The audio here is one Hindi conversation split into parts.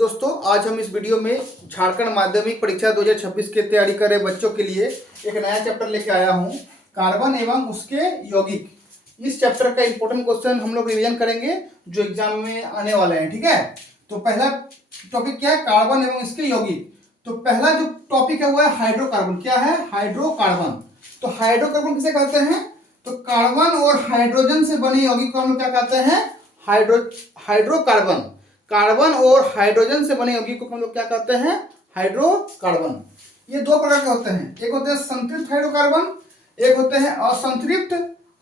दोस्तों, आज हम इस वीडियो में झारखंड माध्यमिक परीक्षा 2026 की तैयारी कर रहे बच्चों के लिए एक नया चैप्टर लेके आया हूं, कार्बन एवं उसके यौगिक। इस चैप्टर का इंपॉर्टेंट क्वेश्चन हम लोग रिवीजन करेंगे जो एग्जाम में आने वाले हैं। ठीक है, तो पहला टॉपिक क्या है? कार्बन एवं इसके यौगिक। तो पहला जो टॉपिक है वो है हाइड्रोकार्बन। क्या है? हाइड्रोकार्बन। तो हाइड्रोकार्बन किसे कहते हैं? तो कार्बन और हाइड्रोजन से बने यौगिक को हम लोग क्या कहते हैं? हाइड्रोकार्बन। कार्बन और हाइड्रोजन से बने यौगिक को हम लोग क्या कहते हैं? हाइड्रोकार्बन। ये दो प्रकार के होते हैं, एक होते हैं संतृप्त हाइड्रोकार्बन, एक होते हैं असंतृप्त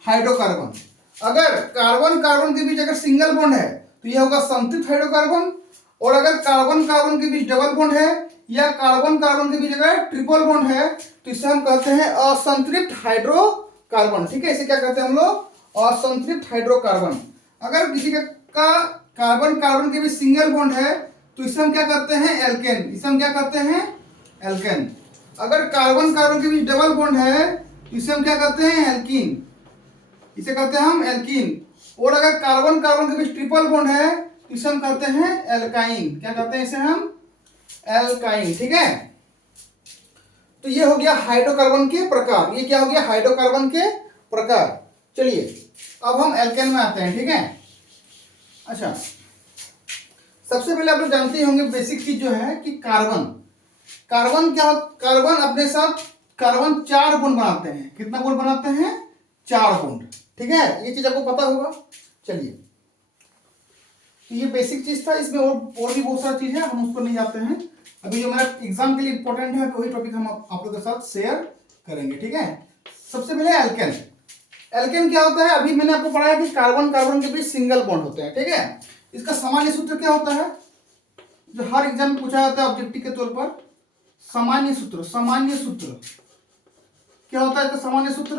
हाइड्रोकार्बन। अगर कार्बन कार्बन के बीच अगर सिंगल बॉन्ड है तो यह होगा संतृप्त हाइड्रोकार्बन, और अगर कार्बन कार्बन के बीच डबल बॉन्ड है या कार्बन कार्बन के बीच अगर ट्रिपल बॉन्ड है तो इसे हम कहते हैं असंतृप्त हाइड्रोकार्बन। ठीक है, इसे क्या कहते हैं हम लोग? असंतृप्त हाइड्रोकार्बन। अगर किसी का कार्बन कार्बन के बीच सिंगल बॉन्ड है तो इसे हम क्या कहते हैं? एल्केन। इसे हम क्या कहते हैं? एल्केन। अगर कार्बन कार्बन के बीच डबल बॉन्ड है तो इसे हम क्या कहते हैं? एल्कीन। इसे कहते हैं हम एल्कीन। और अगर कार्बन कार्बन के बीच ट्रिपल बॉन्ड है तो इसे हम कहते हैं एल्काइन। क्या कहते हैं इसे हम? एल्काइन। ठीक है, तो ये हो गया हाइड्रोकार्बन के प्रकार। ये क्या हो गया? हाइड्रोकार्बन के प्रकार। चलिए अब हम एल्केन में आते हैं। ठीक है, अच्छा, सबसे पहले आप लोग जानते होंगे बेसिक चीज जो है कि कार्बन क्या, कार्बन अपने साथ कार्बन 4 बॉन्ड बनाते हैं। कितना बॉन्ड बनाते हैं? 4 बॉन्ड। ठीक है, ये चीज आपको पता होगा। चलिए, तो ये बेसिक चीज था, इसमें और भी बहुत सारी चीज है, हम उसको नहीं जाते हैं। अभी जो मेरा एग्जाम के लिए इंपॉर्टेंट है वही टॉपिक हम आप लोगों के साथ शेयर करेंगे। ठीक है, सबसे पहले एल्केन। एल्केन क्या होता है? अभी मैंने आपको पढ़ाया कि कार्बन कार्बन के बीच सिंगल बॉन्ड होते हैं। ठीक है, इसका सामान्य सूत्र क्या होता है जो हर एग्जाम में पूछा जाता है ऑब्जेक्टिव के तौर पर? सामान्य सूत्र क्या होता है? इसका सामान्य सूत्र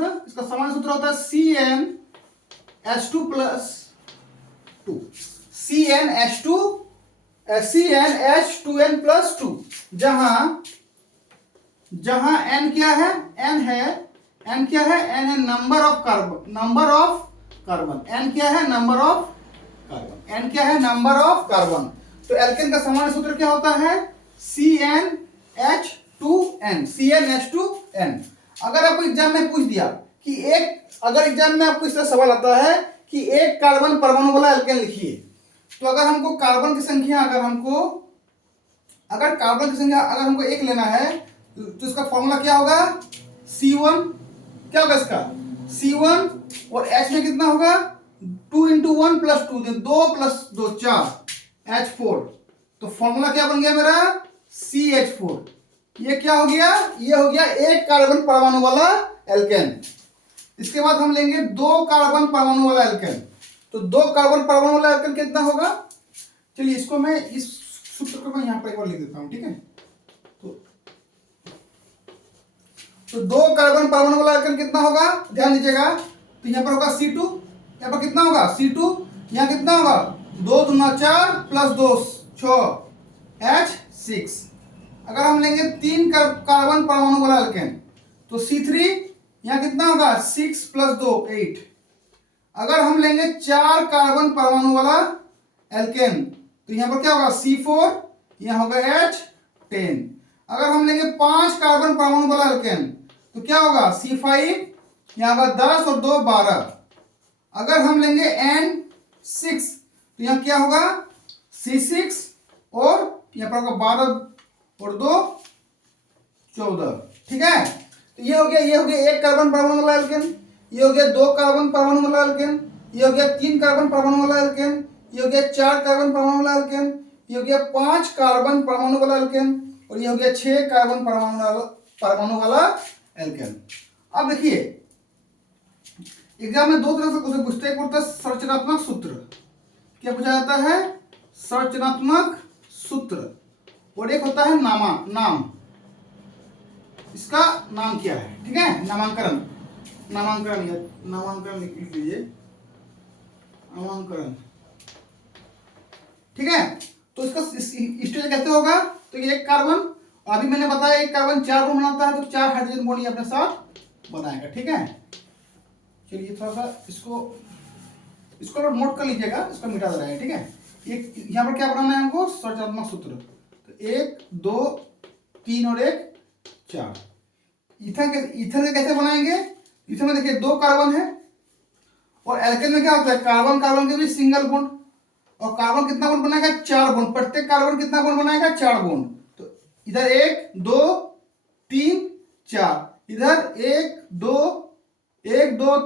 होता है CnH2 प्लस 2, CnH2n प्लस 2, जहां n क्या है? n है नंबर ऑफ कार्बन। n क्या है? Number of carbon. तो एल्केन का सामान्य सूत्र क्या होता है? CnH2n। अगर आपको एग्जाम में पूछ दिया कि अगर एग्जाम में आपको इस तरह सवाल आता है कि एक कार्बन परमाणु वाला एल्केन लिखिए, तो अगर हमको कार्बन की संख्या अगर हमको 1 लेना है तो इसका फॉर्मूला क्या होगा? C1। क्या होगा इसका? C1, और H में कितना होगा? 2 × 1 + 2, 2 + 2 4, H4। तो फॉर्मूला क्या बन गया मेरा? CH4। ये क्या हो गया? ये हो गया एक कार्बन परमाणु वाला एल्केन। इसके बाद हम लेंगे 2 कार्बन परमाणु वाला एल्केन। तो 2 कार्बन परमाणु वाला एल्केन कितना होगा? चलिए इसको मैं इस सूत्र को मैं यहां पर एक बार लिख देता हूं। ठीक है, तो 2 कार्बन परमाणु वाला एल्केन कितना होगा? ध्यान दीजिएगा, तो यहां पर होगा C2। यहां पर कितना होगा? C2। यहां कितना होगा? 2 × 2 = 4 + 2 6, H6। अगर हम लेंगे 3 कार्बन परमाणु वाला एल्केन तो C3। यहां कितना होगा? 6 + 2 8। अगर हम लेंगे 4 कार्बन परमाणु वाला एल्केन तो यहां पर क्या होगा? C4। यहां होगा H10। अगर हम लेंगे 5 कार्बन परमाणु वाला एल्केन तो क्या होगा? C5। यहां होगा 10 और 2 12। अगर हम लेंगे N6 तो यहां क्या होगा? C6, और यहां पर होगा 12 और 2 14। ठीक है, तो ये हो गया 1 कार्बन परमाणु वाला एल्केन, ये हो गया 2 कार्बन परमाणु वाला एल्केन, ये हो गया 3 कार्बन परमाणु वाला एल्केन, ये हो गया 4 कार्बन परमाणु वाला एल्केन, ये हो गया 5 कार्बन परमाणु वाला एल्केन, और ये हो गया 6 कार्बन परमाणु वाला एल्केन। अब देखिए एग्जाम में 2 तरह से क्वेश्चन पूछते हैं। एक होता है संरचनात्मक सूत्र। क्या पूछा जाता है? संरचनात्मक सूत्र। और एक होता है नाम। इसका नाम क्या है? ठीक है, नामांकन लिख लीजिए, नामांकन। ठीक है, तो इसका स्टेज कैसे होगा? तो ये एक कार्बन, अभी मैंने बताया एक कार्बन 4 बॉन्ड बनाता है तो 4 हाइड्रोजन बॉन्ड अपने साथ बनाएगा। ठीक है, चलिए थोड़ा सा इसको नोट कर लीजिएगा, इसको मिटा दे रहा है। ठीक है, एक यहाँ पर क्या बनाना है हमको, संरचनात्मक सूत्र। तो 1 2 3 और 1 4। ईथर के कैसे बनाएंगे, ईथर में देखिए 2 कार्बन है, और एल्केन में क्या होता है, कार्बन कार्बन के बीच सिंगल बॉन्ड, और कार्बन कितना बॉन्ड बनाएगा, 4 बॉन्ड। प्रत्येक कार्बन कितना बॉन्ड बनाएगा, 4 बॉन्ड। तो इधर 1 2 3 4, इधर 1 2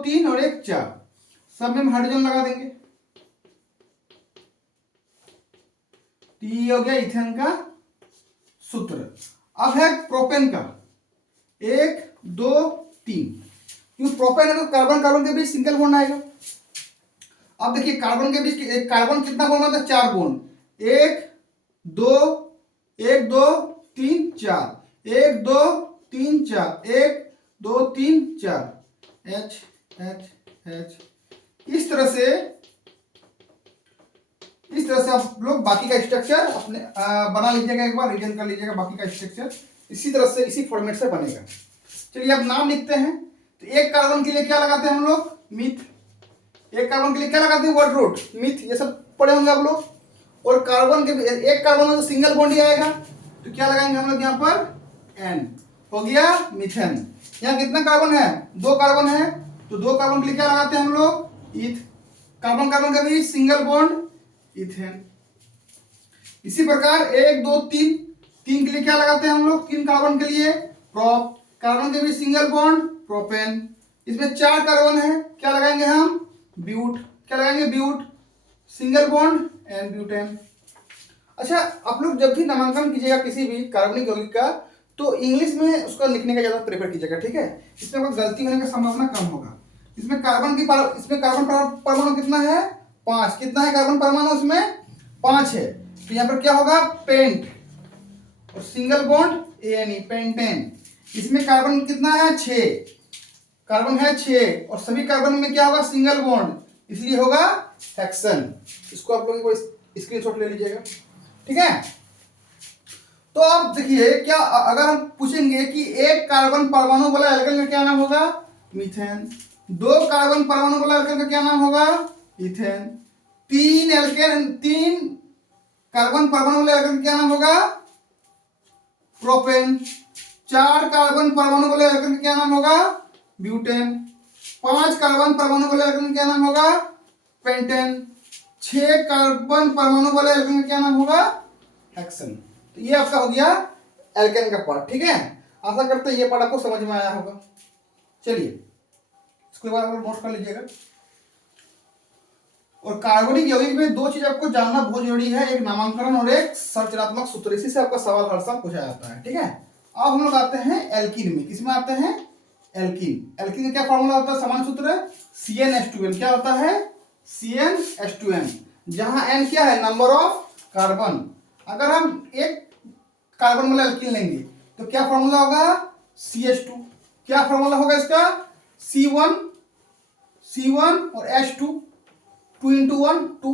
3 और 1 4, सब में हम हाइड्रोजन लगा देंगे। ये हो गया इथेन का सूत्र। अब है प्रोपेन का, 1 2 3। क्योंकि प्रोपेन है तो कार्बन कार्बन के बीच सिंगल बॉन्ड आएगा। अब देखिए कार्बन के बीच कार्बन कितना बॉन्ड होता है, 4 बॉन्ड। 1 2 3 4, 1 2 3 4, 1 2 3 4, H H H। इस तरह से आप लोग बाकी का स्ट्रक्चर अपने बना लीजिएगा, एक बार रिवीजन कर लीजिएगा बाकी का स्ट्रक्चर। इसी तरह से इसी फॉर्मेट से बनेगा। चलिए अब नाम लिखते हैं। तो एक कार्बन के लिए क्या लगाते हैं हम लोग, मिथ। एक कार्बन के लिए क्या लगाते हैं, वर्ड रूट, मिथ, ये सब पढ़े होंगे आप लोग। और कार्बन के एक कार्बन में तो सिंगल बॉन्ड ही आएगा, तो क्या लगाएंगे हम लोग यहाँ पर, एन। हो गया मिथेन। यहाँ कितना कार्बन है, 2 कार्बन है, तो 2 कार्बन के लिए क्या लगाते हैं हम लोग, ईथ। कार्बन कार्बन के बीच सिंगल बॉन्ड, इथेन। इसी प्रकार 1 2 3 3 के लिए क्या लगाते हैं हम लोग, 3 कार्बन के लिए प्रोप। कार्बन के बीच सिंगल बॉन्ड, प्रोपेन। इसमें 4 कार्बन है, क्या लगाएंगे हम, ब्यूट। क्या लगाएंगे, but, single bond, ane butane. अच्छा, आप लोग जब भी नामांकन कीजिएगा किसी भी कार्बनिक यौगिक का, तो इंग्लिश में उसका लिखने का ज्यादा प्रेफर कीजिएगा, ठीक है। इसमें आपको गलती होने का संभावना कम होगा। इसमें कार्बन परमाणु कितना है, 5। कितना है कार्बन परमाणु, इसमें 5 है। तो यहाँ पर क्या होगा, पेंट, और सिंगल बॉन्ड एन, पेंटेन। इसमें कार्बन कितना है, 6 कार्बन है, 6, और सभी कार्बन में क्या होगा, सिंगल बॉन्ड, इसलिए होगा हेक्सेन। इसको आप लोग स्क्रीनशॉट ले लीजिएगा, ठीक है। तो आप देखिए, क्या अगर हम पूछेंगे कि एक कार्बन परमाणु वाला एल्केन का क्या नाम होगा, मीथेन। 2 कार्बन परमाणु वाला एल्केन का क्या नाम होगा, इथेन। 3 कार्बन परमाणु वाले एल्केन का क्या नाम होगा, प्रोपेन। 4 कार्बन परमाणु वाले एल्केन का क्या नाम होगा, ब्यूटेन। 5 कार्बन परमाणु वाले एल्केन का क्या नाम होगा, पेंटेन। 6 कार्बन परमाणु वाले एल्केन का क्या नाम होगा, हेक्सेन। तो ये आपका हो गया एल्केन का पार्ट, ठीक है। आशा करते हैं ये पार्ट आपको समझ में आया होगा। चलिए इसके बाद आप नोट कर लीजिएगा। और कार्बनिक यौगिक में 2 चीज आपको जानना बहुत जरूरी है, एक नामांकन और एक संरचनात्मक सूत्र। इसी से आपका सवाल हर साल पूछा जाता है, ठीक है। अब हम लोग आते हैं एल्कीन में। किसमें आते हैं, एल्कीन। एल्कीन का क्या फॉर्मूला होता है, समान सूत्र, CnH2n। क्या होता है, CnH2n, जहां n क्या है, नंबर ऑफ कार्बन। अगर हम एक कार्बन वाला एल्कीन लेंगे तो क्या फॉर्मूला होगा, CH2। क्या फॉर्मूला होगा इसका, C1 और H2, 2 × 1 2।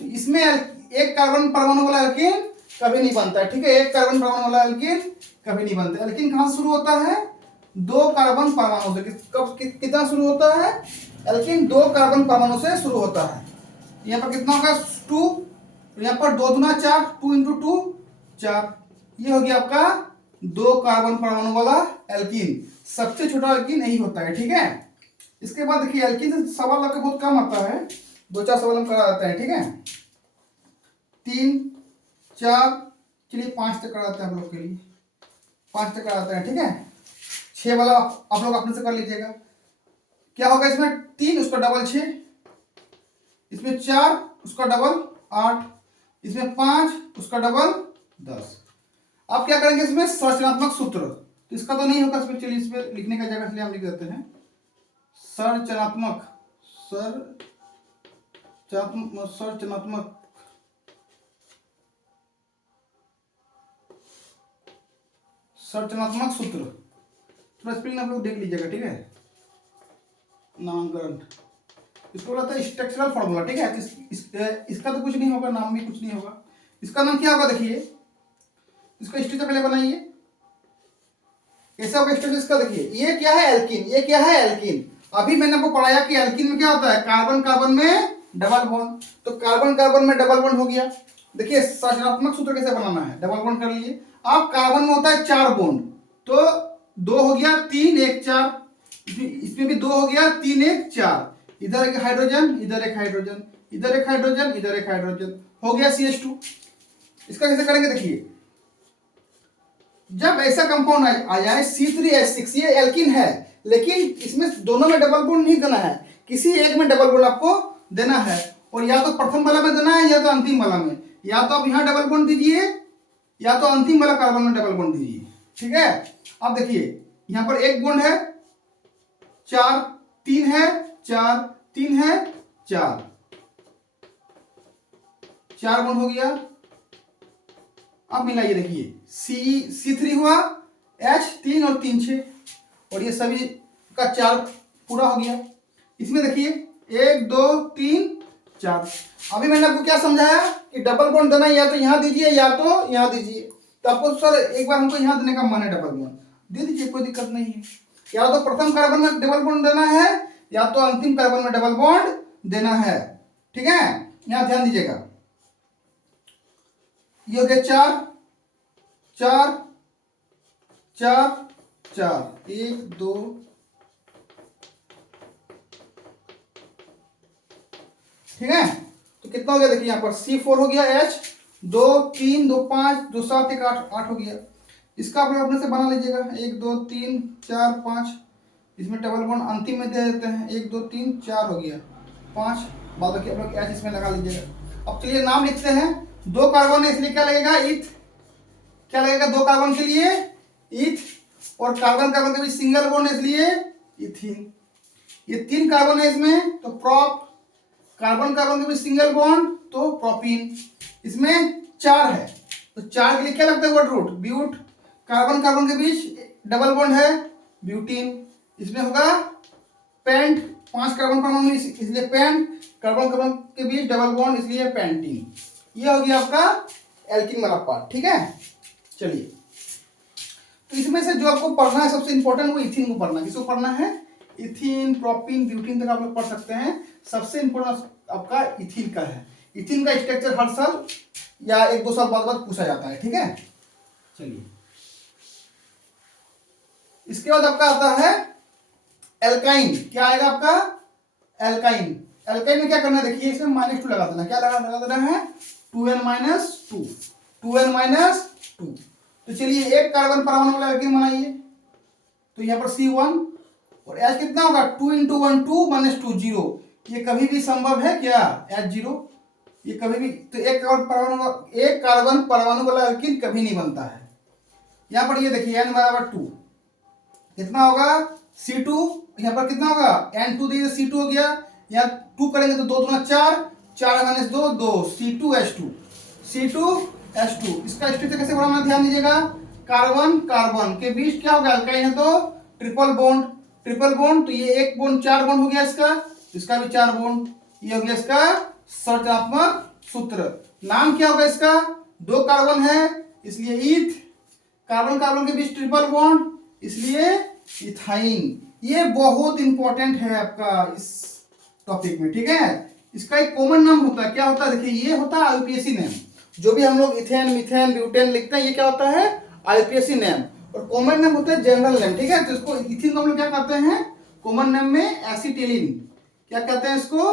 तो इसमें एक कार्बन परमाणु वाला एल्कीन कभी नहीं बनता है, ठीक है। एक कार्बन परमाणु वाला एल्कीन कभी नहीं बनता। एल्कीन कहां से शुरू होता है, 2 कार्बन परमाणु से। कितना शुरू होता है, एल्कीन 2 कार्बन परमाणु से शुरू होता है। यहाँ पर कितना होगा, 2, यहाँ पर 2 दूना 4, 2 × 2 4। ये हो गया आपका 2 कार्बन परमाणु वाला एल्कीन। सबसे छोटा एल्कीन यही होता है, ठीक है। इसके बाद देखिए, एल्कीन से सवाल आपका बहुत कम आता है, 2-4 सवाल हम करा जाते हैं, ठीक है। 3 4, चलिए 5 तक कराते हैं आप लोग के लिए, 5 तक कराते हैं, ठीक है। 6 वाला आप लोग अपने से कर लीजिएगा। क्या होगा इसमें, 3 उसका डबल 6, इसमें 4 उसका डबल 8, इसमें 5 उसका डबल 10। आप क्या करेंगे इसमें, संरचनात्मक सूत्र। तो इसका तो नहीं होगा इसमें, चलिए इसमें लिखने का जगह इसलिए हम लिख देते हैं संरचनात्मक सूत्र। थोड़ा स्पेलिंग आप लोग देख लीजिएगा, ठीक है। नामकरण, इसको बोलता है स्ट्रक्चरल फॉर्मूला, ठीक है। इसका तो कुछ नहीं होगा, नाम भी कुछ नहीं होगा। इसका नाम क्या होगा, देखिए इसको स्ट्रक्चर पहले बनाइए, कैसा होगा स्ट्रक्चर इसका। देखिए ये क्या है, एल्कीन। ये क्या है, एल्कीन। अभी मैंने आपको पढ़ाया कि एल्कीन में क्या होता है, कार्बन कार्बन में डबल बॉन्ड, तो कार्बन कार्बन में डबल बॉन्ड हो गया। देखिए संरचनात्मक सूत्र कैसे बनाना है, डबल बॉन्ड कर लिए। अब कार्बन में होता है 4 बॉन्ड, तो 2 हो गया 3 1 4, इसमें भी 2 हो गया 3 1 4, इधर एक हाइड्रोजन, इधर एक हाइड्रोजन, इधर एक हाइड्रोजन, इधर एक हाइड्रोजन, हो गया CH2। इसका कैसे करेंगे देखिए, जब ऐसा कंपाउंड आ जाए C3H6, ये एल्किन है लेकिन इसमें दोनों में डबल बॉन्ड नहीं देना है, किसी एक में डबल बॉन्ड आपको देना है, और या तो प्रथम वाला में देना है या तो अंतिम वाला में, या तो आप यहाँ डबल बॉन्ड दीजिए या तो अंतिम वाला कार्बन में डबल बॉन्ड दीजिए। ठीक है, अब देखिए यहाँ पर एक बॉन्ड है 4, 3 है 4, 3 है 4, 4 बॉन्ड हो गया। अब मिलाइए, देखिए C3 हुआ, H 3 और 3 6, और ये सभी का 4 पूरा हो गया। इसमें देखिए 1 2 3 4। अभी मैंने आपको क्या समझाया कि डबल बॉन्ड देना या तो यहाँ दीजिए या तो यहाँ दीजिए, तो आपको सर एक बार हमको यहाँ देने का मन है, डबल बॉन्ड दे दीजिए, कोई दिक्कत नहीं है। या तो प्रथम कार्बन में डबल बॉन्ड देना है या तो अंतिम कार्बन में डबल बॉन्ड देना है। ठीक है, यहाँ ध्यान दीजिएगा, ये हो गया 4 4 4 4, 1 2, ठीक है, तो कितना हो गया देखिए यहाँ पर C4 हो गया, H 2 3 2 5 2 7 1 8 8 हो गया। इसका आप लोग अपने से बना लीजिएगा, 1 2 3 4 5, इसमें डबल बॉन्ड अंतिम में दे देते हैं, 1 2 3 4 हो गया 5, बाद बाकी आप लोग H इसमें लगा लीजिएगा। अब चलिए नाम लिखते हैं, 2 कार्बन है इसलिए क्या लगेगा, ईथ, क्या लगेगा 2 कार्बन के लिए ईथ, और कार्बन कार्बन के बीच सिंगल बॉन्ड है इसलिए इथीन। ये 3 कार्बन है इसमें तो प्रोप, कार्बन कार्बन के बीच सिंगल बॉन्ड तो प्रोपीन। इसमें 4 है तो 4 के लिए क्या लगता है word root, but, carbon carbon के बीच डबल बॉन्ड है ब्यूटीन। इसमें होगा पेंट, 5 कार्बन परमाणु इसलिए पेंट, कार्बन कार्बन के बीच डबल बॉन्ड इसलिए पेंटीन। ये हो गया आपका एल्किन वाला पार्ट। ठीक है, चलिए तो इसमें से जो आपको पढ़ना है सबसे इंपॉर्टेंट वो इथीन को पढ़ना है। किसको पढ़ना है, इथीन, प्रोपीन, ब्यूटीन तक आप लोग पढ़ सकते हैं। सबसे इंपॉर्टेंट आपका इथीन का है। इथीन का स्ट्रक्चर हर साल या 1-2 साल बाद पूछा जाता है। ठीक है, चलिए इसके बाद आपका आता है एल्काइन। क्या आएगा आपका एल्काइन। एल्काइन में क्या करना है देखिए, इसमें -2 लगा देना। क्या लगा देना है, 2n-2, 2n-2। तो चलिए एक कार्बन परमाणु वाला एल्कीन बनाइए, तो यहाँ पर C1 और H कितना होगा, 2 × 1 2 - 2 0। ये कभी भी संभव है क्या, H0, ये कभी भी, तो एक कार्बन परमाणु वाला एल्कीन कभी नहीं बनता है। यहाँ पर ये देखिए n = 2, कितना होगा C2, यहाँ पर कितना होगा N2 दीजिए, C2 हो गया। यहाँ 2 करेंगे तो 2 दूना 4, 4 - 2 2, C2H2, C2H2। इसका स्ट्रक्चर कैसे बनाना ध्यान दीजिएगा, कार्बन कार्बन के बीच क्या होगा, अल्काइन है तो ट्रिपल बॉन्ड, ट्रिपल बॉन्ड, तो ये एक बॉन्ड 4 बॉन्ड हो गया इसका भी 4 बॉन्ड। ये हो गया इसका संरचनात्मक सूत्र। नाम क्या होगा इसका, 2 कार्बन है इसलिए ईथ, कार्बन कार्बन के बीच ट्रिपल बॉन्ड इसलिए इथाइन। ये बहुत इंपॉर्टेंट है आपका इस टॉपिक में। ठीक है, इसका एक कॉमन नाम होता है, क्या होता है देखिए, ये होता है IUPAC नेम। जो भी हम लोग इथेन, मीथेन, ब्यूटेन लिखते हैं ये क्या होता है IUPAC नेम, और कॉमन नेम होता है जनरल नेम। ठीक है, तो इसको इथिन को हम लोग क्या कहते हैं, कॉमन नेम में एसिटिलीन। क्या कहते हैं इसको,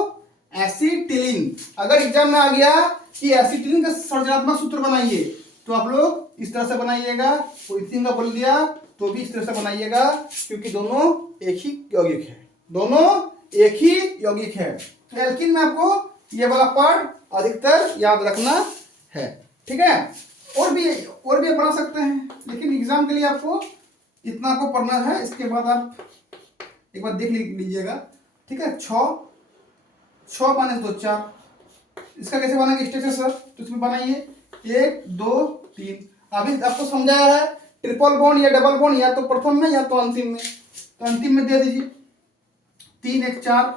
एसिटिलीन। अगर एग्जाम में आ गया कि एसिटिलीन का संरचनात्मक सूत्र बनाइए तो आप लोग इस तरह से बनाइएगा, तो इथिन का बोल दिया तो भी इस तरह से बनाइएगा, क्योंकि दोनों एक ही यौगिक है, दोनों एक ही यौगिक है। तो एल्किन में आपको ये वाला पार्ट अधिकतर याद रखना है। ठीक है, और भी बना सकते हैं, लेकिन एग्जाम के लिए आपको इतना को पढ़ना है। इसके बाद आप एक बार देख लीजिएगा। ठीक है, 6 - 2 4। इसका कैसे बनाएंगे स्ट्रक्चर सर, तो इसमें बनाइए 1 2 3। अभी आपको समझाया है, ट्रिपल बॉन्ड या डबल बॉन्ड या तो प्रथम में या तो अंतिम में, तो अंतिम में दे दीजिए 3 1 4।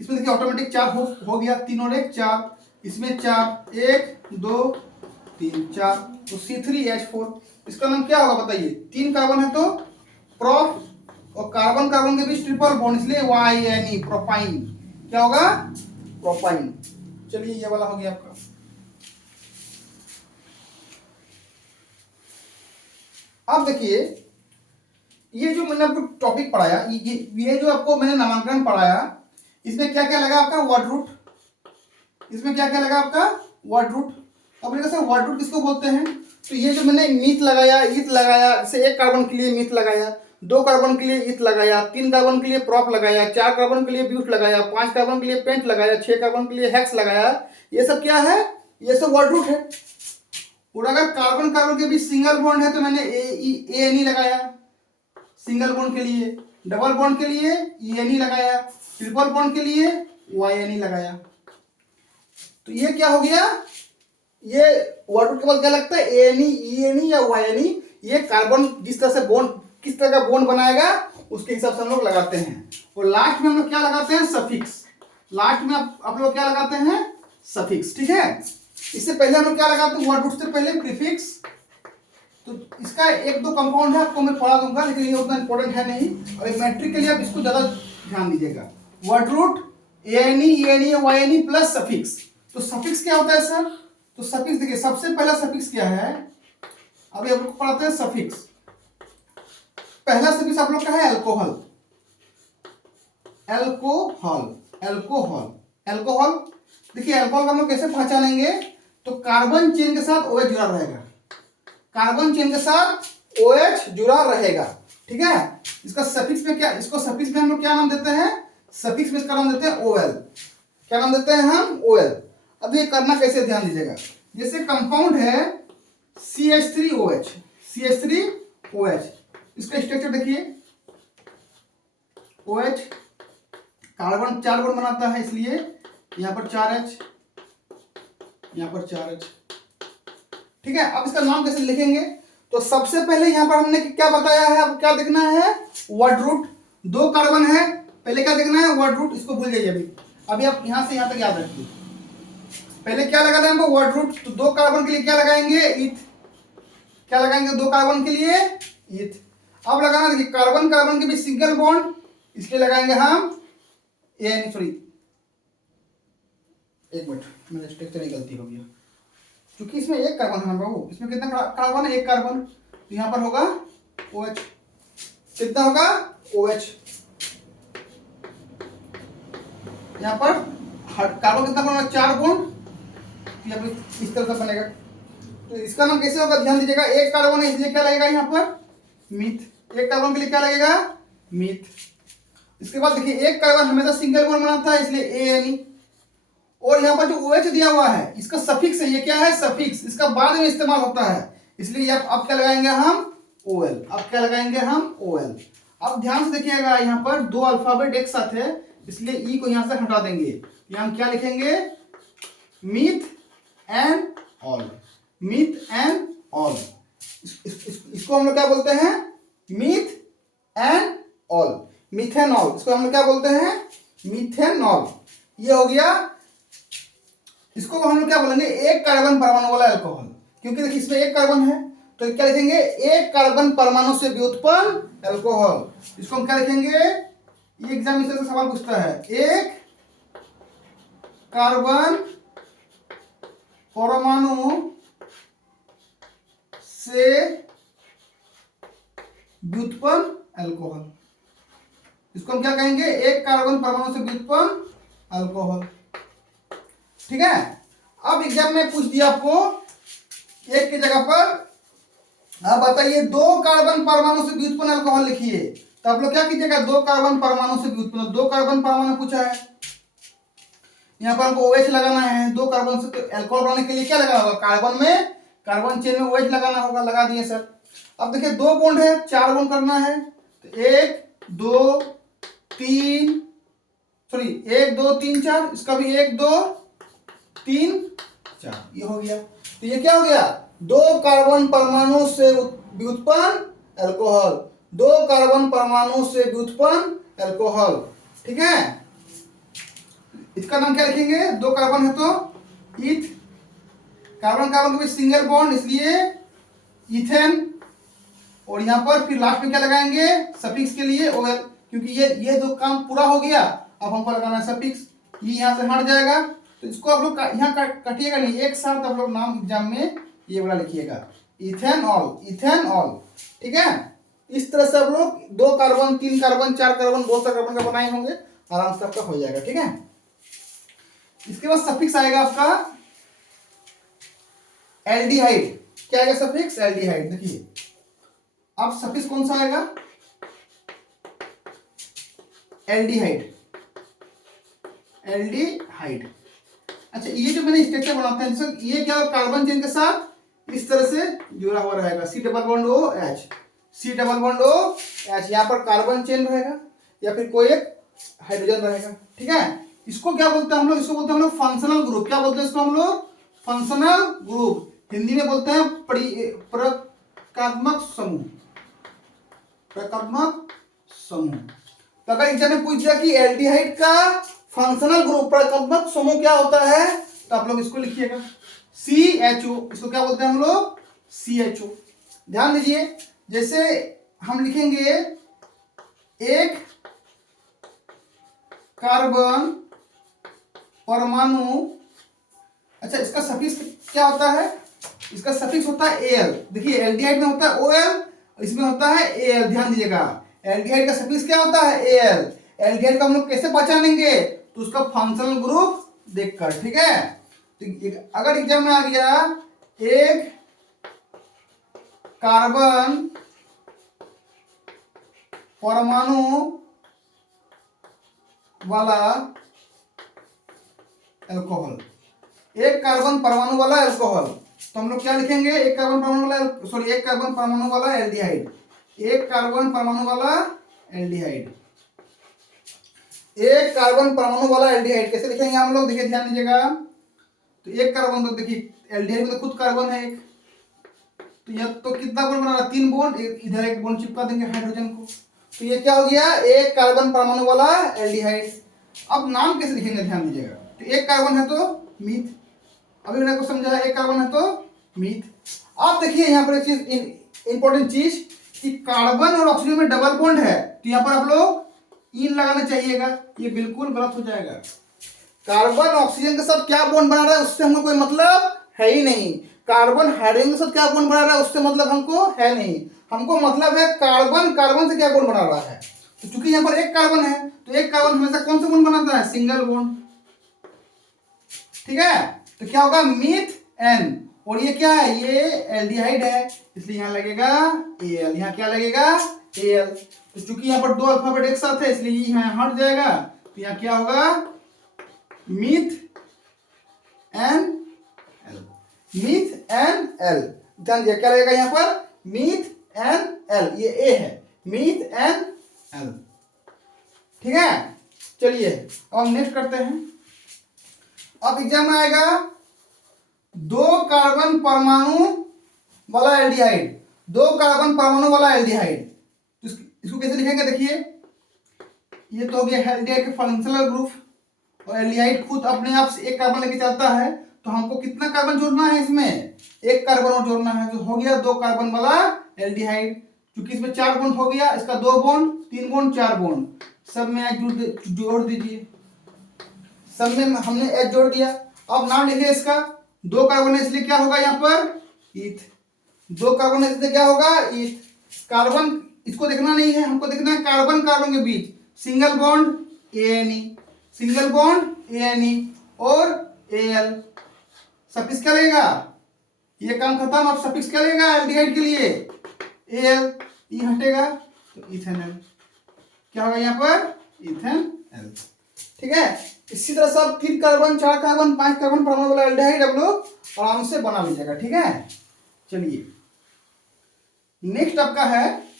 इसमें देखिए ऑटोमेटिक 4 हो गया, 3 और 1 4, इसमें 4 1 2 3 4, तो C3H4। इसका नाम क्या होगा बताइए, 3 कार्बन है तो प्रोप, और कार्बन कार्बन के बीच ट्रिपल बॉन्ड इसलिए YNE, प्रोपाइन। क्या होगा प्रोपाइन। चलिए ये वाला हो गया आपका। अब देखिए ये जो मैंने आपको टॉपिक पढ़ाया, ये जो आपको मैंने नामांकन पढ़ाया, इसमें क्या क्या लगा आपका वर्ड रूट, इसमें क्या क्या लगा आपका वर्ड रूट। अब देखो सर वर्ड रूट किसको बोलते हैं, तो ये जो मैंने मीथ लगाया, ईथ लगाया, जैसे 1 कार्बन के लिए मीथ लगाया, 2 कार्बन के लिए ईथ लगाया, 3 कार्बन के लिए प्रॉप लगाया, 4 कार्बन के लिए ब्यूट लगाया, 5 कार्बन के लिए पेंट लगाया, 6 कार्बन के लिए हेक्स लगाया, ये सब क्या है, ये सब वर्ड रूट है। और अगर कार्बन कार्बन के बीच सिंगल बॉन्ड है तो मैंने ए एन ई लगाया सिंगल बॉन्ड के लिए, डबल बॉन्ड के लिए ई एन ई लगाया, ट्रिपल बॉन्ड के लिए वाई एन ई लगाया। तो ये क्या हो गया, ये वर्ड रूट के बाद क्या लगता है ए एन ई एन ई या वाई एन ई, ये कार्बन जिस तरह से बॉन्ड किस तरह का बॉन्ड बनाएगा उसके हिसाब से हम लोग लगाते हैं। और लास्ट में हम लोग क्या लगाते हैं सफिक्स, लास्ट में आप लोग क्या लगाते हैं सफिक्स, ठीक है। इससे पहले हम लोग क्या लगाते हैं वर्ड रूट से पहले प्रीफिक्स। तो इसका 1-2 कंपाउंड है आपको मैं पढ़ा दूंगा, लेकिन ये उतना इंपॉर्टेंट है नहीं। और मैट्रिक के लिए आप इसको ज्यादा ध्यान दीजिएगा। Word root A N E Y N E plus suffix. तो सफिक्स क्या होता है सर, तो सफिक्स देखिए सबसे पहला सफिक्स क्या है, अभी आप लोग पढ़ाते हैं सफिक्स। पहला सफिक्स आप लोग का है अल्कोहल, एल्कोहल एल्कोहल एल्कोहल। देखिए अल्कोहल का हम लोग कैसे पहचानेंगे, तो कार्बन चेन के साथ OH जुड़ा रहेगा, कार्बन चेन के साथ OH जुड़ा रहेगा, ठीक है। इसका सफिक्स में क्या, इसको सफिक्स में हम लोग क्या नाम देते हैं, सफिक्स में इसका नाम देते हैं OL। क्या नाम देते हैं हम OL। अब ये करना कैसे ध्यान दीजिएगा, जैसे कंपाउंड है CH3OH, CH3OH, इसका स्ट्रक्चर देखिए OH कार्बन 4 बॉन्ड बनाता है, इसलिए यहाँ पर 4H, यहाँ पर 4H, ठीक है। अब इसका नाम कैसे लिखेंगे, तो सबसे पहले यहाँ पर हमने क्या बताया है, अब क्या देखना है वर्ड रूट। 2 कार्बन है, पहले क्या देखना है वर्ड रूट, इसको भूल जाइए अभी आप यहाँ से यहाँ तक याद रखिए। पहले क्या लगाना है हमको वर्ड रूट, तो 2 कार्बन के लिए क्या लगाएंगे ईथ, क्या लगाएंगे 2 कार्बन के लिए ईथ। अब लगाना देखिए कार्बन कार्बन के बीच सिंगल बॉन्ड, इसलिए लगाएंगे हम सॉरी 1 मिनट मेरे स्ट्रक्चर की गलती हो गया, क्योंकि इसमें 1 कार्बन है ना बाबू, इसमें कितना कार्बन है 1 कार्बन, तो यहाँ पर होगा OH, कितना होगा OH, यहाँ पर कार्बन कितना बनेगा 4 बॉन्ड, यहाँ पर इस तरह से बनेगा। तो इसका नाम कैसे होगा ध्यान दीजिएगा, 1 कार्बन है इसलिए क्या लगेगा यहाँ पर मीथ, 1 कार्बन के लिए क्या लगेगा मीथ। इसके बाद देखिए 1 कार्बन हमेशा सिंगल बॉन्ड बनाता है, इसलिए ANE। और यहाँ पर जो OH दिया हुआ है इसका सफिक्स है, ये क्या है सफिक्स, इसका बाद में इस्तेमाल होता है, इसलिए अब क्या लगाएंगे हम OL, अब क्या लगाएंगे हम OL। अब ध्यान से देखिएगा यहाँ पर 2 अल्फाबेट एक साथ है, इसलिए ई को यहाँ से हटा देंगे, यहाँ हम क्या लिखेंगे myth and all, myth and all. इसको हम लोग क्या बोलते हैं मीथ एंड ऑल, मिथेनॉल, इसको हम लोग क्या बोलते हैं मिथेनॉल। ये हो गया, इसको हम लोग क्या बोलेंगे 1 कार्बन परमाणु वाला अल्कोहल, क्योंकि देखिए इसमें 1 कार्बन है, तो क्या लिखेंगे 1 कार्बन परमाणु से व्युत्पन्न अल्कोहल। इसको हम क्या लिखेंगे, ये एग्जाम से सवाल पूछता है, 1 कार्बन परमाणु से व्युत्पन्न अल्कोहल, इसको हम क्या कहेंगे 1 कार्बन परमाणु से व्युत्पन्न अल्कोहल, ठीक है। अब एग्जाम में पूछ दिया आपको 1 की जगह पर आप बताइए 2 कार्बन परमाणु से व्युत्पन्न अल्कोहल लिखिए, तो आप लोग क्या कीजिएगा 2 कार्बन परमाणु से व्युत्पन्न, 2 कार्बन परमाणु पूछा है, यहाँ पर हमको OH लगाना है 2 कार्बन से, तो अल्कोहल बनाने के लिए क्या लगाना होगा कार्बन में, कार्बन चेन में OH लगाना होगा, लगा दिए सर। अब देखिए 2 बॉन्ड है 4 बॉन्ड करना है, तो 1 2 3 सॉरी 1 2 3 4, इसका भी 1 2 3 4, ये हो गया। तो ये क्या हो गया 2 कार्बन परमाणु से व्युत्पन्न अल्कोहल, 2 कार्बन परमाणु से व्युत्पन्न अल्कोहल, ठीक है। इसका नाम क्या लिखेंगे 2 कार्बन है तो ईथ, कार्बन कार्बन के बीच सिंगल बॉन्ड इसलिए इथेन, और यहाँ पर फिर लास्ट में क्या लगाएंगे सफिक्स के लिए OL, क्योंकि ये दो काम पूरा हो गया, अब हमको लगाना है सफिक्स, ये यहाँ से हट जाएगा, तो इसको आप लोग यहाँ कटिएगा नहीं, एक साथ आप लोग नाम एग्जाम में ये वाला लिखिएगा, इथेनॉल, इथेनॉल। ठीक है, इस तरह से आप लोग 2 कार्बन 3 कार्बन 4 कार्बन बहुत सारे कार्बन का बनाए होंगे, आराम से आपका हो जाएगा। ठीक है, इसके बाद सफिक्स आएगा आपका एल्डिहाइड। क्या आएगा सफिक्स? एल्डिहाइड। देखिए अब सफिक्स कौन सा आएगा? Aldehyde, aldehyde. अच्छा, ये जो मैंने स्ट्रक्चर बनाते हैं जैसे ये क्या कार्बन चेन के साथ इस तरह से जुड़ा हुआ रहेगा, C double bond OH, C double bond OH, यहाँ पर कार्बन चेन रहेगा या फिर कोई एक हाइड्रोजन रहेगा। ठीक है, इसको क्या बोलते हैं हम लोग? इसको बोलते हैं हम लोग फंक्शनल ग्रुप। क्या बोलते हैं इसको हम लोग? Functional group. हिंदी में बोलते हैं प्रकारात्मक समूह, प्रकारात्मक समूह। तो अगर एग्जाम में पूछ दिया कि एल्डिहाइड का फंक्शनल ग्रुप प्रकारात्मक समूह क्या होता है, तो आप लोग इसको लिखिएगा CHO। इसको क्या बोलते हैं हम लोग? CHO। ध्यान दीजिए, जैसे हम लिखेंगे एक कार्बन परमाणु, अच्छा इसका सफिक्स क्या होता है? इसका सफिक्स होता है Al। देखिए एल्डिहाइड में होता है OL, इसमें होता है Al। ध्यान दीजिएगा, एल्डिहाइड का सफिक्स क्या होता है? Al। एल्डिहाइड का हम लोग कैसे पहचानेंगे? तो उसका फंक्शनल ग्रुप देखकर। ठीक है, तो अगर एग्जाम में आ गया एक कार्बन परमाणु वाला अल्कोहल, एक कार्बन परमाणु वाला अल्कोहल, तो हम लोग क्या लिखेंगे? एक कार्बन परमाणु वाला, सॉरी एक कार्बन परमाणु वाला एल्डिहाइड, एक कार्बन परमाणु वाला एल्डिहाइड, एक कार्बन परमाणु वाला एल्डिहाइड। कैसे लिखेंगे हम लोग? देखिए ध्यान दीजिएगा, तो एक कार्बन, तो देखिए एल्डिहाइड में तो खुद कार्बन है एक, तो यह तो कितना बॉन्ड बना रहा? 3 बॉन्ड, इधर एक बॉन्ड चिपका देंगे हाइड्रोजन को, तो ये क्या हो गया? एक कार्बन परमाणु वाला एल्डिहाइड। अब नाम कैसे लिखेंगे? ध्यान दीजिएगा, तो एक कार्बन है तो मीथ, अभी मैंने को समझा, एक कार्बन है तो मीथ। आप देखिए यहाँ पर एक चीज, इंपॉर्टेंट चीज, कि कार्बन और ऑक्सीजन में डबल बॉन्ड है, तो यहाँ पर आप लोग इन लगाना चाहिएगा, ये बिल्कुल गलत हो जाएगा। कार्बन ऑक्सीजन के साथ क्या बॉन्ड बना रहा है उससे हमको कोई मतलब है ही नहीं, कार्बन हाइड्रोजन के साथ क्या बॉन्ड बना रहा है उससे मतलब हमको है नहीं, हमको मतलब है कार्बन कार्बन से क्या बॉन्ड बना रहा है। तो चूंकि यहाँ पर एक कार्बन है, तो एक कार्बन हमेशा कौन सा बॉन्ड बनाता है? Single bond. ठीक है, तो क्या होगा? मीथ एन, और ये क्या है? ये एल्डिहाइड है, इसलिए यहाँ लगेगा Al। यहाँ क्या लगेगा? Al। तो चूंकि यहाँ पर 2 अल्फाबेट एक साथ है, इसलिए ये यहाँ हट जाएगा, तो यहाँ क्या होगा? Meth an al, meth an al. ध्यान दिया, क्या लगेगा यहाँ पर? मीथ एन एल, ये ए है, मीथ एन एल। ठीक है, चलिए अब हम नेक्स्ट करते हैं। अब एग्जाम में आएगा 2 कार्बन परमाणु वाला एल्डिहाइड, 2 कार्बन परमाणु वाला एल्डिहाइड, तो इसको कैसे लिखेंगे? देखिए ये तो हो गया एल्डिहाइड के फंक्शनल ग्रुप, और एल्डिहाइड खुद अपने आप से एक कार्बन लेके चलता है, तो हमको कितना कार्बन जोड़ना है? इसमें एक कार्बन और जोड़ना है, तो हो गया 2 कार्बन वाला एल्डिहाइड। क्योंकि इसमें 4 बॉन्ड हो गया, इसका 2 बॉन्ड, 3 बॉन्ड, 4 बॉन्ड, सब में एच जोड़ दीजिए, सब में हमने एच जोड़ दिया। अब नाम लिखिए इसका, 2 कार्बन है इसलिए क्या होगा यहाँ पर? ईथ। 2 कार्बन है इसलिए क्या होगा? ईथ। कार्बन इसको देखना नहीं है, हमको देखना है कार्बन कार्बन के बीच single bond ANE, single bond ANE और Al। सफिक्स क्या लगेगा? ये काम खत्म। अब सफिक्स क्या लगेगा एल्डिहाइड के लिए? Al, ई हटेगा तो इथेनॉल, क्या होगा यहाँ पर? इथेनॉल। ठीक है, इसी तरह से आप 3 कार्बन 4 कार्बन 5 कार्बन परमाणु वाला एल्डिहाइड आप लोग आराम से बना लीजिएगा। ठीक है, चलिए नेक्स्ट आपका है,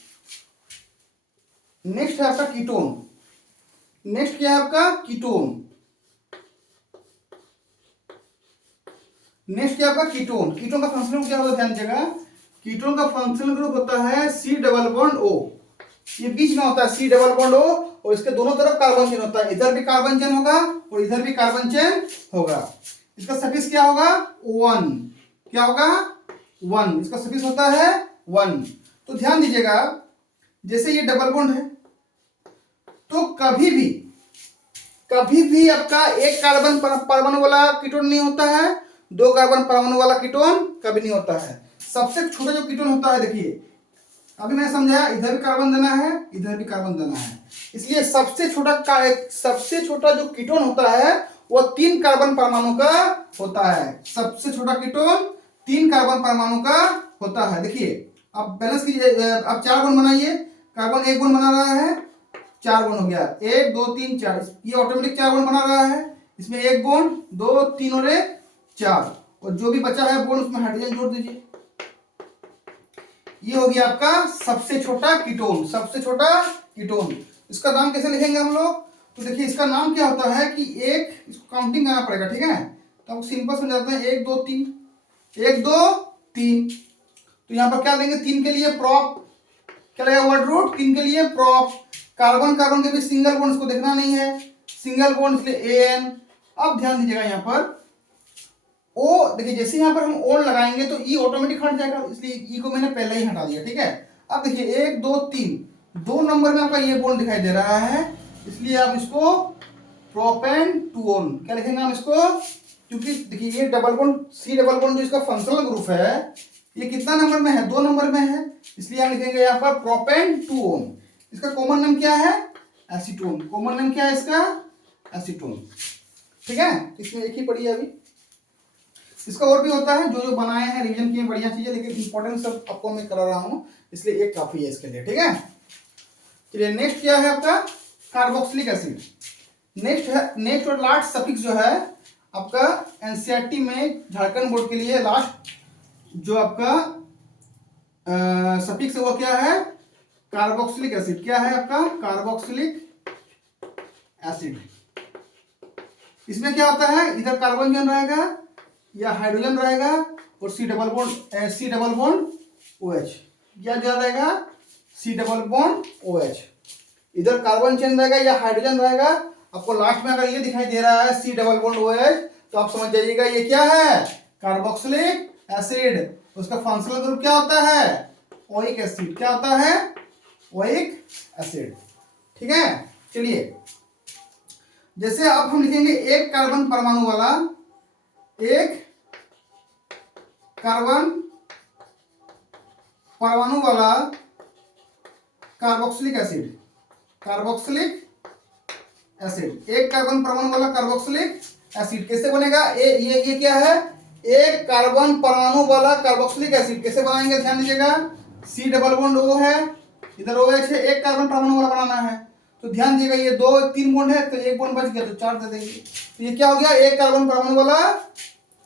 नेक्स्ट है आपका कीटोन। नेक्स्ट क्या है आपका? कीटोन। नेक्स्ट क्या आपका? कीटोन। कीटोन का फंक्शनल ग्रुप क्या होता है? ध्यान दीजिएगा, कीटोन का फंक्शनल ग्रुप होता है C डबल बॉन्ड O, ये बीच में होता है C डबल बॉन्ड O, और इसके दोनों तरफ कार्बन चेन होता है, इधर भी कार्बन चेन होगा और इधर भी कार्बन चेन होगा। इसका सफिक्स क्या होगा? 1। क्या होगा? 1। इसका सफिक्स होता है 1। तो ध्यान दीजिएगा, जैसे ये डबल बॉन्ड है, तो कभी कभी भी आपका एक कार्बन परमाणु वाला कीटोन नहीं होता है, दो कार्बन परमाणु वाला कीटोन कभी नहीं होता है। सबसे छोटा जो कीटोन होता है, देखिए अभी मैंने समझाया, इधर भी कार्बन देना है, इधर भी कार्बन देना है, इसलिए सबसे छोटा जो कीटोन होता है वो 3 कार्बन परमाणु का होता है। सबसे छोटा कीटोन 3 कार्बन परमाणु का होता है। देखिए अब बैलेंस कीजिए, अब 4 बॉन्ड बनाइए, कार्बन 1 बॉन्ड बना रहा है, 4 बॉन्ड हो गया, 1 2 3 4, ये ऑटोमेटिक 4 बॉन्ड बना रहा है, इसमें 1 बॉन्ड 2 3 और 1 4, और जो भी बचा है बॉन्ड उसमें हाइड्रोजन जोड़ दीजिए। ये हो गया आपका सबसे छोटा कीटोन, सबसे छोटा कीटोन। इसका नाम कैसे लिखेंगे हम लोग? तो देखिए इसका नाम क्या होता है कि एक, इसको काउंटिंग करना पड़ेगा, ठीक है, तो अब सिंपल समझाते हैं, 1 2 3, 1 2 3, तो यहाँ पर क्या देंगे, 3 के लिए प्रॉप, क्या लगेगा वर्ड रूट, 3 के लिए प्रॉप। कार्बन कार्बन के बीच सिंगल बॉन्ड को देखना नहीं है, सिंगल बॉन्ड इसलिए एन। अब ध्यान दीजिएगा यहाँ पर ओ, देखिए जैसे यहाँ पर हम ओन लगाएंगे तो ई ऑटोमेटिक हट जाएगा, इसलिए ई को मैंने पहले ही हटा दिया, ठीक है। अब देखिए 1 2 3, 2 नंबर में आपका ये बॉन्ड दिखाई दे रहा है, इसलिए आप इसको प्रोपेन टू ओन क्या लिखेंगे हम इसको, क्योंकि देखिए ये double bond, C double bond जो इसका फंक्शनल ग्रुप है, ये कितना नंबर में है, 2 नंबर में है, इसलिए हम लिखेंगे यहाँ पर प्रोपेन टू ओन। इसका कॉमन नेम क्या है, एसीटोन। कॉमन नेम क्या है इसका, एसीटोन, ठीक है। इसमें एक ही पड़ी है अभी, इसका और भी होता है, जो जो बनाए हैं रिवीजन किए, बढ़िया चीजें, लेकिन इंपॉर्टेंट सब आपको मैं करा रहा हूँ, इसलिए एक काफी है इसके लिए, ठीक है। चलिए नेक्स्ट क्या है आपका, कार्बोक्सिलिक एसिड। नेक्स्ट और लास्ट सफिक्स जो है आपका एनसीईआरटी में झारखंड बोर्ड के लिए लास्ट जो आपका सफिक्स है वो क्या है, कार्बोक्सिलिक एसिड। क्या है आपका, कार्बोक्सिलिक एसिड। इसमें क्या होता है, इधर कार्बन जन रहेगा या हाइड्रोजन रहेगा, और सी डबल बॉन्ड OH, क्या क्या रहेगा, सी डबल बॉन्ड OH। इधर कार्बन चेन रहेगा या हाइड्रोजन रहेगा, आपको लास्ट में अगर ये दिखाई दे रहा है सी डबल बॉन्ड OH, तो आप समझ जाइएगा ये क्या है, कार्बोक्सिलिक एसिड। उसका फंक्शनल ग्रुप क्या होता है, ओइक एसिड। क्या होता है, ओइक एसिड, ठीक है। चलिए जैसे अब हम लिखेंगे एक कार्बन परमाणु वाला, एक कार्बन परमाणु वाला कार्बोक्सिलिक एसिड, कार्बोक्सिलिक एसिड, एक कार्बन परमाणु वाला कार्बोक्सिलिक एसिड कैसे बनेगा, ये क्या है, एक कार्बन परमाणु वाला कार्बोक्सिलिक एसिड कैसे बनाएंगे, ध्यान दीजिएगा, सी डबल बॉन्ड O है, इधर OH है, एक कार्बन परमाणु वाला बनाना है, तो ध्यान दीजिएगा ये 2 3 बॉन्ड है, तो एक बॉन्ड बच गया, तो 4 दे देंगे, तो ये क्या हो गया, एक कार्बन परमाणु वाला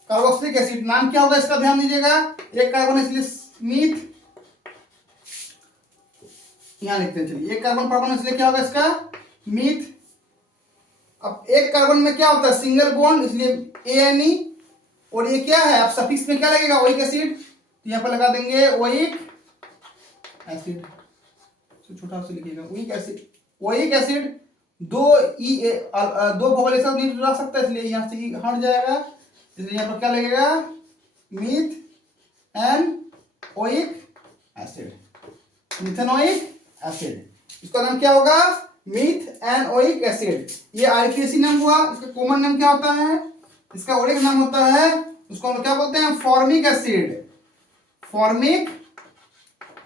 कार्बोक्सिलिक एसिड। नाम क्या होगा इसका, ध्यान दीजिएगा, एक कार्बन इसलिए मीथ, यहां लिखते हैं, चलिए एक कार्बन परमाणु इसलिए क्या होगा इसका, मीथ। अब एक कार्बन में क्या होता है, सिंगल बॉन्ड, इसलिए ANE, और ये क्या है, अब सफिक्स में क्या लगेगा, ओइक एसिड, तो यहां पर लगा देंगे ओइक एसिड, छोटा से लिखिएगा ओइक एसिड। ओइक एसिड दो वोवेल एक साथ नहीं जुड़ा सकता, इसलिए यहां से हट जाएगा, इसलिए यहाँ पर क्या लगेगा, myth and oic acid, methanoic acid. इसका नाम क्या होगा, मीथ एंड ओइक एसिड। ये IUPAC नाम हुआ। इसका कॉमन नाम क्या होता है, इसका और एक नाम होता है, उसको हम क्या बोलते हैं, फॉर्मिक एसिड, फॉर्मिक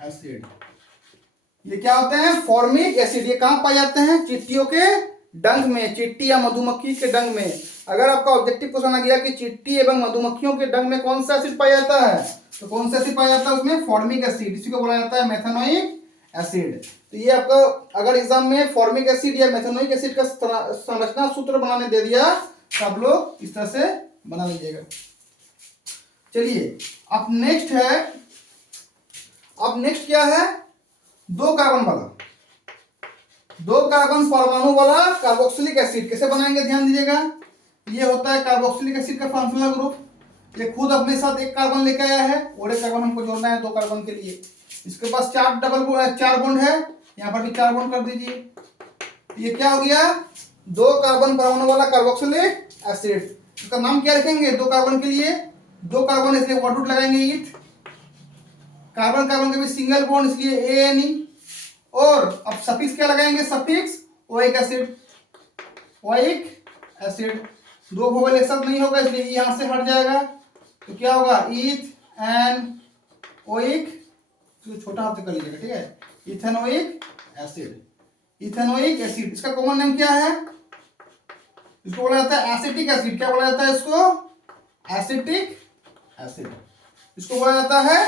एसिड। ये क्या होते हैं, फॉर्मिक एसिड। ये कहां पाए जाते हैं, चींटियों के डंक में, चींटी या मधुमक्खी के डंक में। अगर आपका ऑब्जेक्टिव क्वेश्चन आ गया कि चींटी एवं मधुमक्खियों के डंक में कौन सा एसिड पाया जाता है, तो कौन सा एसिड पाया जाता है उसमें, फॉर्मिक एसिड। इसी को बोला जाता है मेथेनोइक एसिड। तो ये आपका अगर एग्जाम में फॉर्मिक एसिड या मेथेनोइक एसिड का संरचना सूत्र बनाने दे दिया, तो आप लोग इस तरह से बना लीजिएगा। चलिए अब नेक्स्ट है, अब नेक्स्ट क्या है, 2 कार्बन वाला, 2 कार्बन परमाणु वाला कार्बोक्सिलिक एसिड कैसे बनाएंगे, ध्यान दीजिएगा। ये होता है कार्बोक्सिलिक एसिड का फंक्शनल ग्रुप। ये खुद अपने साथ एक कार्बन लेके आया है, और एक कार्बन हमको जोड़ना है 2 कार्बन के लिए। इसके पास 4 बॉन्ड है, यहाँ पर भी 4 बॉन्ड कर दीजिए। ये क्या हो गया, 2 कार्बन परमाणु वाला कार्बोक्सिलिक एसिड। इसका नाम क्या लिखेंगे, 2 कार्बन के लिए, 2 कार्बन इसलिए वर्ड रूट लगाएंगे ईथ, कार्बन कार्बन के बीच सिंगल बॉन्ड इसलिए ANE, और अब सफिक्स क्या लगाएंगे, suffix oic acid, oic acid. दो वोवेल एक साथ नहीं होगा इसलिए यहां से हट जाएगा, तो क्या होगा ईथ एन ओइक, छोटा हाथ से कर लीजिएगा, ठीक है, इथेनोइक एसिड। इथेनोइक एसिड इसका कॉमन नेम क्या है, इसको बोला जाता है एसिटिक एसिड। क्या बोला जाता है इसको, एसिटिक एसिड। इसको बोला जाता है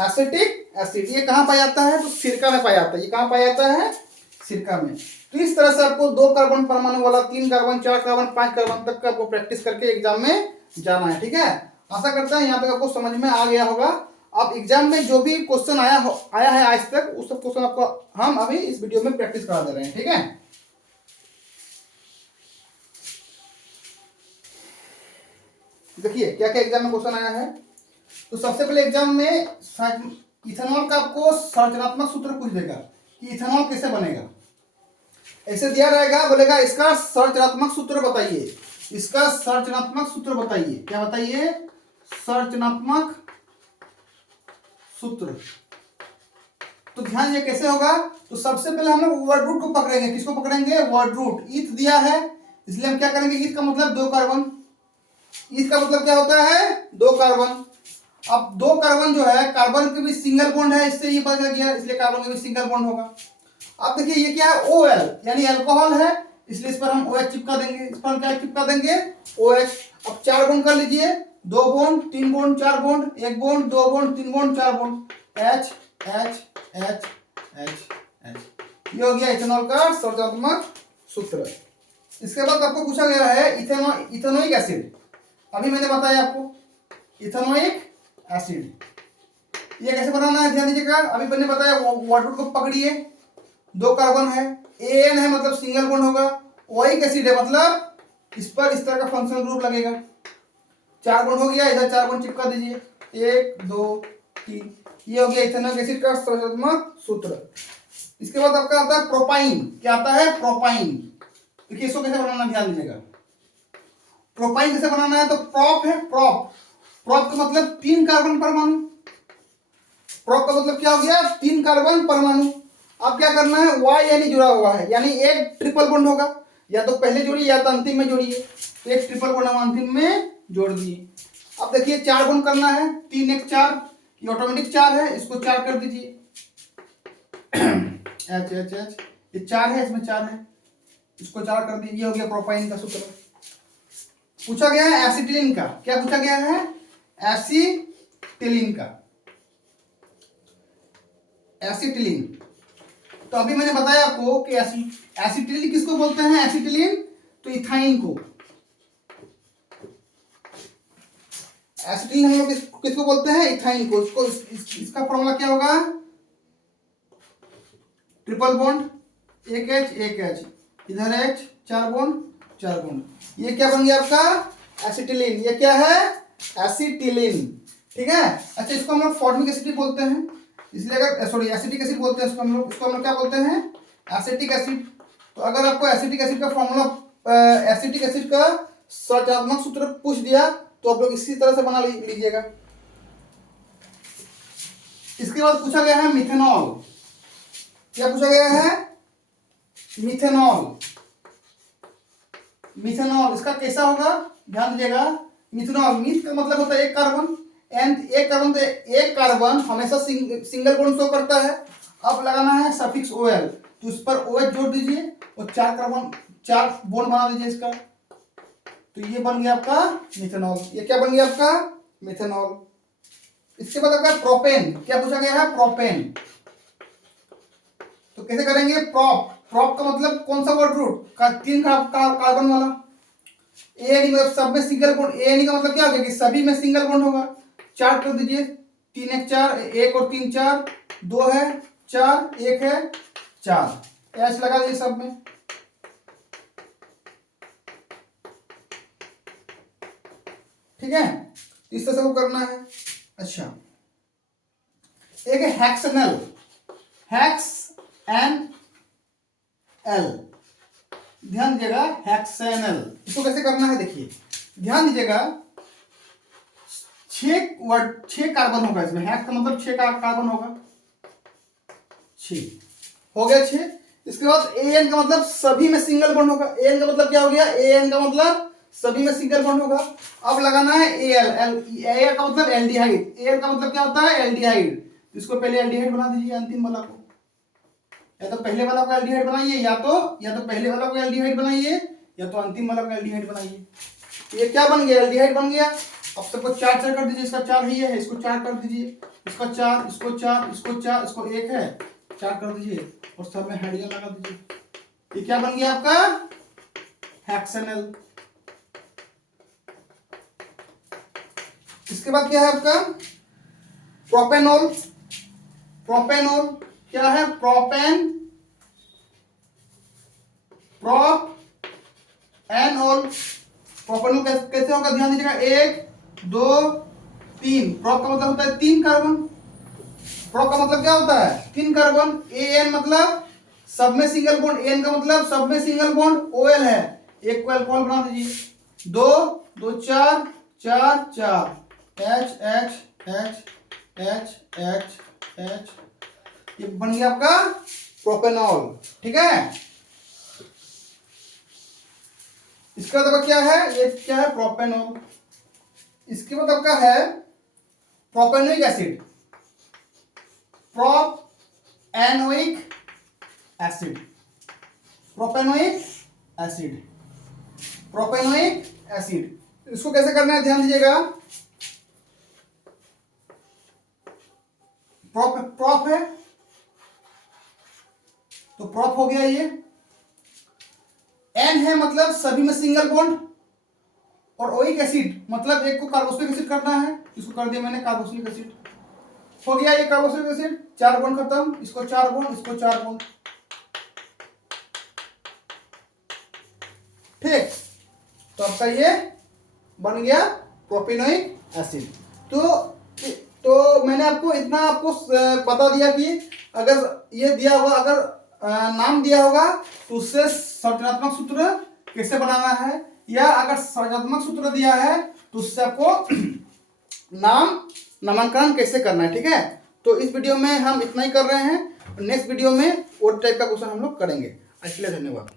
एसिटिक एसिड। ये कहाँ पाया जाता है, तो सिरका में पाया जाता है। ये कहाँ पाया जाता है, सिरका में। तो इस तरह से आपको 2 कार्बन परमाणु वाला, 3 कार्बन, 4 कार्बन, 5 कार्बन तक का आपको प्रैक्टिस करके एग्जाम में जाना है, ठीक है। आशा करता है यहाँ तक आपको समझ में आ गया होगा। अब एग्जाम में जो भी क्वेश्चन आया है आज तक, उस सब क्वेश्चन आपको हम अभी इस वीडियो में प्रैक्टिस करा दे रहे हैं, ठीक है। देखिए क्या क्या एग्जाम में क्वेश्चन आया है। तो सबसे पहले एग्जाम में इथेनॉल का आपको संरचनात्मक सूत्र पूछ देगा कि इथेनॉल कैसे बनेगा। ऐसे दिया रहेगा, बोलेगा इसका संरचनात्मक सूत्र बताइए, इसका संरचनात्मक सूत्र बताइए। क्या बताइए, संरचनात्मक सूत्र। तो ध्यान ये कैसे होगा, तो सबसे पहले हम लोग वर्ड रूट को पकड़ेंगे। किसको पकड़ेंगे, वर्ड रूट। ईथ दिया है इसलिए हम क्या करेंगे, ईथ का मतलब 2 कार्बन। ईथ का मतलब क्या होता है, 2 कार्बन। अब 2 कार्बन जो है, कार्बन के भी सिंगल बॉन्ड है, इससे ये पता चल गया, इसलिए कार्बन के भी सिंगल बॉन्ड होगा। अब देखिए ये क्या है, OL यानी अल्कोहल है, इसलिए इस पर हम OH चिपका देंगे। इस पर हम क्या चिपका देंगे, OH। अब 4 बॉन्ड कर लीजिए, 2 bond, 3 bond, 4 bond, 1 bond, 2 bond, 3 bond, 4 bond, H H H H H। ये हो गया इथेनॉल का संरचनात्मक सूत्र। इसके बाद आपको पूछा गया है इथेनोइक एसिड। अभी मैंने बताया आपको इथेनोइक एसिड ये कैसे बनाना है, ध्यान दीजिएगा। अभी मैंने बताया वाटर को पकड़िए, 2 कार्बन है, एन है मतलब सिंगल बॉन्ड होगा, ओइक एसिड है मतलब इस पर इस तरह का फंक्शनल ग्रुप लगेगा। 4 बॉन्ड हो गया, इधर 4 बॉन्ड चिपका दीजिए, 1 2 3। ये हो गया इथेनोइक एसिड का संरचनात्मक सूत्र। इसके बाद आपका आता है प्रोपाइन। क्या आता है, प्रोपाइन। देखिए इसको कैसे बनाना, ध्यान दीजिएगा। प्रोपाइन कैसे बनाना है, तो प्रॉप है, प्रॉप। प्रॉप का मतलब 3 कार्बन परमाणु। प्रॉप का मतलब क्या हो गया, 3 कार्बन परमाणु। अब क्या करना है, Y यानी जुड़ा हुआ है, यानी एक ट्रिपल बॉन्ड होगा, या तो पहले जोड़िए या तो अंतिम में जोड़िए। तो एक ट्रिपल बॉन्ड हम अंतिम में जोड़ दिए। अब देखिए 4 बॉन्ड करना है, 3 1 4, ये ऑटोमेटिक 4 है, इसको 4 कर दीजिए। H H H, ये 4 है, इसमें 4 है, इसको 4 कर दीजिए। ये हो गया प्रोपाइन का सूत्र। पूछा गया है एसिटिलीन का। क्या पूछा गया है, एसिटिलीन का, एसिटिलीन। तो अभी मैंने बताया आपको कि एसिटिलीन किसको बोलते हैं, एसिटिलीन तो इथाइन को। एसिटिलीन हम लोग किसको बोलते हैं, इथाइन को। इसको इसका फॉर्मूला क्या होगा, ट्रिपल बॉन्ड, 1 H 1 H, इधर H, 4 बॉन्ड 4 बॉन्ड। ये क्या बन गया आपका, एसिटिलीन। ये क्या है, एसिटिलीन, ठीक है। अच्छा इसको हम लोग फॉर्मिक एसिड बोलते हैं, इसलिए अगर सॉरी एसिटिक एसिड बोलते हैं इसको हम लोग क्या बोलते हैं, एसिटिक एसिड। तो अगर आपको एसिटिक एसिड का फॉर्मूला, एसिटिक एसिड का संरचनात्मक सूत्र पूछ दिया तो आप लोग इसी तरह से बना लीजिएगा। इसके बाद पूछा गया है मिथेनॉल। क्या पूछा गया है, मिथेनॉल। मिथेनॉल इसका कैसा होगा, ध्यान दीजिएगा। मिथेनॉल, मिथ का मतलब होता है 1 कार्बन, एंड 1 कार्बन, तो 1 कार्बन हमेशा सिंगल बॉन्ड शो करता है। अब लगाना है सफिक्स OL, तो इस पर OH जोड़ दीजिए और 4 कार्बन 4 बॉन्ड बना दीजिए इसका। तो ये बन गया आपका मिथेनॉल। ये क्या बन गया आपका, मिथेनॉल। इसके बाद आपका प्रोपेन। क्या पूछा गया है, प्रोपेन। तो कैसे करेंगे, प्रॉप। प्रॉप का मतलब कौन सा वर्ड रूट का, 3 कार्बन वाला। ए मतलब सब में सिंगल बॉन्ड, ए का मतलब क्या हो गया कि सभी में सिंगल बॉन्ड होगा। 4 कर दीजिए, 3 1 4, 1 और 3 4, 2 है 4, 1 है 4, H लगा दीजिए सब में। ठीक है, इस तरह से वो करना है। अच्छा एक है हेक्सेनल, हेक्स एन एल, ध्यान दीजिएगा, हेक्सेनल। इसको कैसे करना है, देखिए ध्यान दीजिएगा। 6 कार्बन होगा इसमें, हेक्स का मतलब 6 कार्बन होगा, 6 हो गया 6। इसके बाद एन का मतलब सभी में सिंगल बॉन्ड होगा। एन का मतलब क्या हो गया, एन का मतलब सभी में सिंगल बॉन्ड होगा। अब लगाना है एल, एल का मतलब एल्डिहाइड, एल का मतलब क्या होता है एल्डिहाइड। इसको पहले एल्डिहाइड बना दीजिए अंतिम वाला को, या तो पहले वाला को एल्डिहाइड बनाइए, या तो पहले वाला को एल्डिहाइड बनाइए, या तो अंतिम वाला को एल्डिहाइड बनाइए। ये क्या बन गया, एल्डिहाइड बन गया। अब सबको चार चार कर दीजिए, इसका चार ही है, इसको चार कर दीजिए, इसका चार, इसको चार, इसको चार, इसको एक है, चार कर दीजिए और सब में हाइड्रोजन लगा दीजिए। ये क्या बन गया आपका हेक्सेनल। इसके बाद क्या है आपका प्रोपेनॉल। प्रोपेनॉल क्या है, प्रोपेन, प्रोपेनॉल। प्रोपेनॉल कैसे होगा, ध्यान दीजिएगा, 1 2 3। प्रोप का मतलब होता है 3 कार्बन। प्रोप का मतलब क्या होता है 3 कार्बन। एन मतलब सब में सिंगल बॉन्ड, एन का मतलब सब में सिंगल बॉन्ड, ओएल है, एक को अल्कोहल बना दीजिए। 2 2 4 4 4, H H H H H H, ये बन गया आपका प्रोपेनॉल। ठीक है, इसका मतलब क्या है, ये क्या है प्रोपेनॉल। इसके बाद आपका है propanoic acid. Propanoic acid, propanoic acid, propanoic acid. इसको कैसे करना है ध्यान दीजिएगा। प्रोप है तो प्रोप हो गया ये। एन है मतलब सभी में सिंगल बॉन्ड, और ओइक एसिड मतलब एक को कार्बोक्सिलिक एसिड करना है, इसको कर दिया मैंने कार्बोक्सिलिक एसिड, हो गया ये कार्बोक्सिलिक एसिड। 4 बॉन्ड खत्म, इसको 4 बॉन्ड, इसको 4 बॉन्ड। ठीक, तो आपका ये बन गया प्रोपेनोइक एसिड। तो मैंने आपको इतना आपको बता दिया कि अगर ये दिया होगा, अगर नाम दिया होगा तो उससे संरचनात्मक सूत्र कैसे बनाना है, या अगर संरचनात्मक सूत्र दिया है तो उससे आपको नामांकन कैसे करना है। ठीक है, तो इस वीडियो में हम इतना ही कर रहे हैं, नेक्स्ट वीडियो में और टाइप का क्वेश्चन हम लोग करेंगे। इसके लिए धन्यवाद।